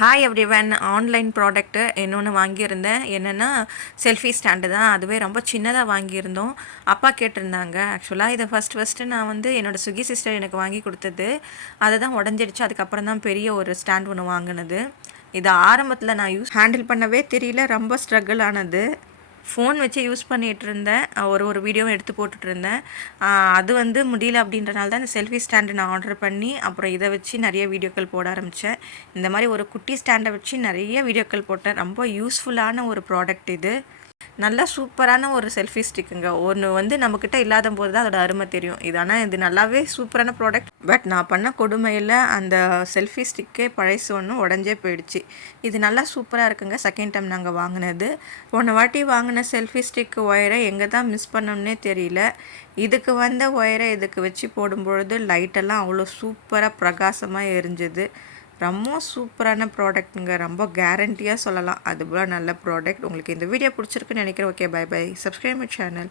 Hi everyone. Online product இன்னொன்று வாங்கியிருந்தேன். என்னென்னா செல்ஃபி ஸ்டாண்டு தான். அதுவே ரொம்ப சின்னதாக வாங்கியிருந்தோம். அப்பா கேட்டிருந்தாங்க. ஆக்சுவலாக இதை ஃபஸ்ட்டு நான் என்னோடய ஸ்விக்கி சிஸ்டர் எனக்கு வாங்கி கொடுத்தது. அதை தான் உடஞ்சிடுச்சு. அதுக்கப்புறம் தான் பெரிய ஒரு ஸ்டாண்ட் ஒன்று வாங்கினது. இது ஆரம்பத்தில் நான் ஹேண்டில் பண்ணவே தெரியல. ரொம்ப ஸ்ட்ரகிள் ஆனது. ஃபோன் வச்சு யூஸ் பண்ணிகிட்டு இருந்தேன். ஒரு வீடியோவும் எடுத்து போட்டுட்ருந்தேன். அது முடியல அப்படின்றனால தான் இந்த செல்ஃபி ஸ்டாண்டு நான் ஆர்டர் பண்ணி அப்புறம் இதை வச்சு நிறைய வீடியோக்கள் போட ஆரம்பித்தேன். இந்த மாதிரி ஒரு குட்டி ஸ்டாண்டை வச்சு நிறைய வீடியோக்கள் போட்டேன். ரொம்ப யூஸ்ஃபுல்லான ஒரு ப்ராடக்ட் இது. நல்லா சூப்பரான ஒரு செல்ஃபி ஸ்டிக்குங்க. ஒன்று நம்மக்கிட்ட இல்லாத போது தான் அதோட அருமை தெரியும். இது நல்லாவே சூப்பரான ப்ராடக்ட். பட் நான் பண்ண கொடுமையில் அந்த செல்ஃபி ஸ்டிக்கே பழசு ஒன்று உடஞ்சே போயிடுச்சு. இது நல்லா சூப்பராக இருக்குங்க. செகண்ட் டைம் நாங்கள் வாங்கினது. போன வாட்டி வாங்கின செல்ஃபி ஸ்டிக் ஒயரை எங்கே தான் மிஸ் பண்ணோன்னே தெரியல. இதுக்கு வந்த ஒயரை இதுக்கு வச்சு போடும்பொழுது லைட்டெல்லாம் அவ்வளோ சூப்பராக பிரகாசமாக எரிஞ்சுது. ரொம்ப சூப்பரான ப்ராடக்ட்டுங்க. ரொம்ப கேரண்டியாக சொல்லலாம். அதுபோல் நல்ல ப்ராடக்ட். உங்களுக்கு இந்த வீடியோ பிடிச்சிருக்குன்னு நினைக்கிறேன். Okay, bye bye. Subscribe my channel.